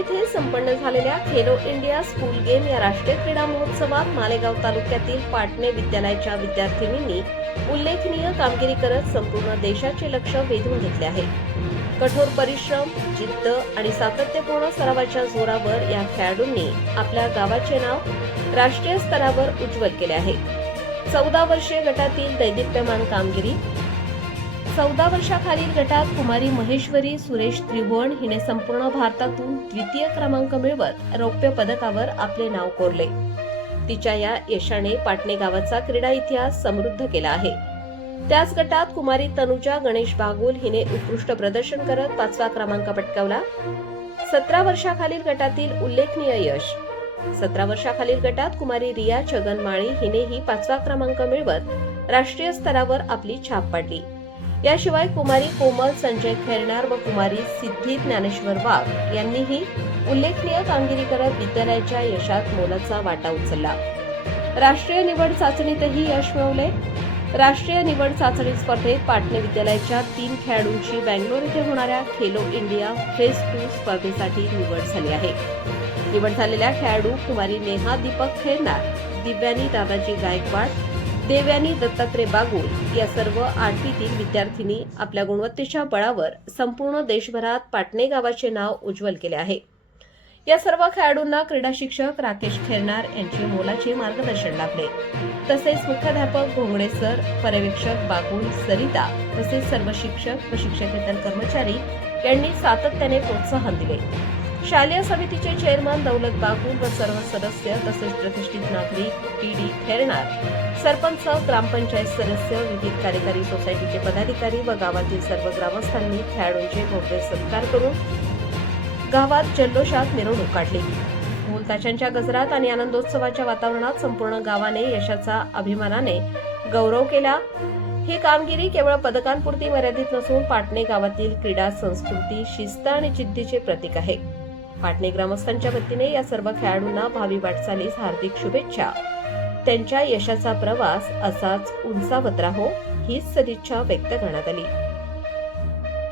येथे संपन्न झालेल्या खेलो इंडिया स्कूल गेम या राष्ट्रीय क्रीडा महोत्सवात मालेगाव तालुक्यातील पाटणे विद्यालयाच्या विद्यार्थिनींनी उल्लेखनीय कामगिरी करत संपूर्ण देशाचे लक्ष वेधून घेतले आहे। कठोर परिश्रम, जिद्द आणि सातत्यपूर्ण सरावाच्या जोरावर या खेळाडूंनी आपल्या गावाचे नाव राष्ट्रीय स्तरावर उज्ज्वल केले आहे। 14 वर्षीय गटातील दैदिप्यमान कामगिरी। 14 वर्षाखालील गटात कुमारी महेश्वरी सुरेश त्रिभुवन हिने संपूर्ण भारतातून द्वितीय क्रमांक मिळवत रौप्य पदकावर आपले नाव कोरले। तिच्या या यशाने पाटणे गावाचा क्रीडा इतिहास समृद्ध केला आहे। त्याच गटात कुमारी तनुजा गणेश बागुल हिने उत्कृष्ट प्रदर्शन करत 5वा क्रमांक पटकावला। 17 वर्षाखालील गटातील उल्लेखनीय यश। 17 वर्षाखालील गटात कुमारी रिया छगन माळी हिनेही 5वा क्रमांक मिळवत राष्ट्रीय स्तरावर आपली छाप पाडली। याशिवाय कुमारी कोमल संजय खैरनार व कुमारी सिद्धी ज्ञानेश्वर वाघ यांनीही उल्लेखनीय कामगिरी करत विद्यालयाच्या यशात मोलाचा वाटा उचलला। राष्ट्रीय निवड चाचणीतही यश मिळवले। राष्ट्रीय निवड चाचणी स्पर्धेत पाटणे विद्यालयाच्या 3 खेळाडूंची बंगलोर येथे होणाऱ्या खेलो इंडिया फेज 2 स्पर्धेसाठी निवड झाली आहे। निवड झालेल्या खेळाडू कुमारी नेहा दीपक खैरनार, दिव्यानी दादाजी गायकवाड, देवयानी दत्तात्रय बागुल या सर्व 8वीतील विद्यार्थिनी आपल्या गुणवत्तेच्या बळावर संपूर्ण देशभरात पाटणे गावाचे नाव उज्ज्वल केले आहे। या सर्व खेळाडूंना क्रीडा शिक्षक राकेश खैरनार यांचे मोलाचे मार्गदर्शन लाभले। तसेच मुख्याध्यापक घोंगडे सर, पर्यवेक्षक बागुल, सरिता तसेच सर्व शिक्षक व शिक्षकेतर कर्मचारी यांनी सातत्याने प्रोत्साहन दिले। शालेय समितीचे चेअरमन दौलत बागुल व सर्व सदस्य तसेच प्रतिष्ठित नागरिक टी.डी. खैरनार, सरपंच, ग्रामपंचायत सदस्य, विविध कार्यकारी सोसायटीचे पदाधिकारी व गावातील सर्व ग्रामस्थांनी खेळाडूंचे भव्य सत्कार करून गावात जल्लोषात मिरवणूक काढली। ढोल ताशांच्या गजरात आणि आनंदोत्सवाच्या वातावरणात संपूर्ण गावाने यशाचा अभिमानाने गौरव केला। ही कामगिरी केवळ पदकांपुरती मर्यादित नसून पाटणे गावातील क्रीडा संस्कृती, शिस्त आणि जिद्दीचे प्रतीक आहे। पाटणे ग्रामस्थांच्या वतीने या सर्व खेळाडूंना भावी वाटचालीस हार्दिक शुभेच्छा। त्यांच्या यशाचा प्रवास असाच उंचावत राहो हीच सदिच्छा व्यक्त करण्यात आली।